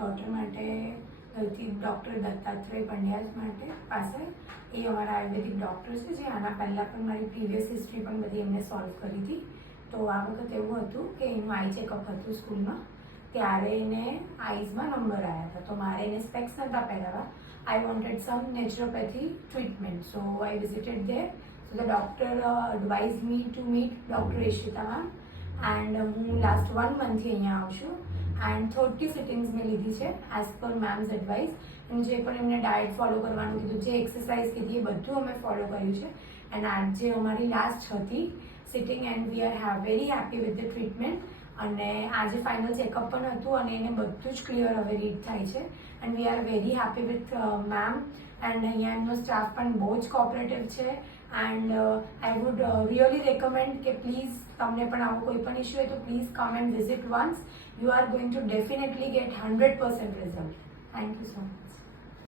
Daughter માટે ગઈ doctor Dattatreya Pandya માટે પાસે. એ અમારા આયુર્વેદિક ડૉક્ટર છે, જે આના પહેલાં પણ મારી પ્રીવિયસ હિસ્ટ્રી પણ બધી એમને સોલ્વ કરી હતી. તો આ વખત એવું હતું કે એનું આઈ ચેકઅપ હતું સ્કૂલમાં, ત્યારે એને આઈઝમાં નંબર આવ્યા હતા. તો મારે એને સ્પેક્સ નહોતા પહેરાવા. I wanted some naturopathy treatment, so I visited there. So the doctor advise me to meet doctor Ishita ma'am. And હું લાસ્ટ 1 મંથથી અહીંયા આવું છું. એન્ડ 30 સિટિંગ્સ મેં લીધી છે એઝ પર મેમ્સ એડવાઇસ. અને જે પણ એમને ડાયટ ફોલો કરવાનું કીધું, જે એક્સરસાઇઝ કીધી, એ બધું અમે ફોલો કર્યું છે. એન્ડ આજે અમારી લાસ્ટ હતી sitting, and we are very happy with the treatment. અને આજે ફાઇનલ ચેકઅપ પણ હતું અને એને બધું જ ક્લિયર હવે રીડ થાય છે. And we are very happy with ma'am. And અહીંયા એમનો સ્ટાફ પણ બહુ જ કોઓપરેટિવ છે. And I would really recommend કે પ્લીઝ તમને પણ આવો કોઈ પણ ઇશ્યુ હોય તો please come and visit once. You are going to definitely get 100% result. Thank you so much.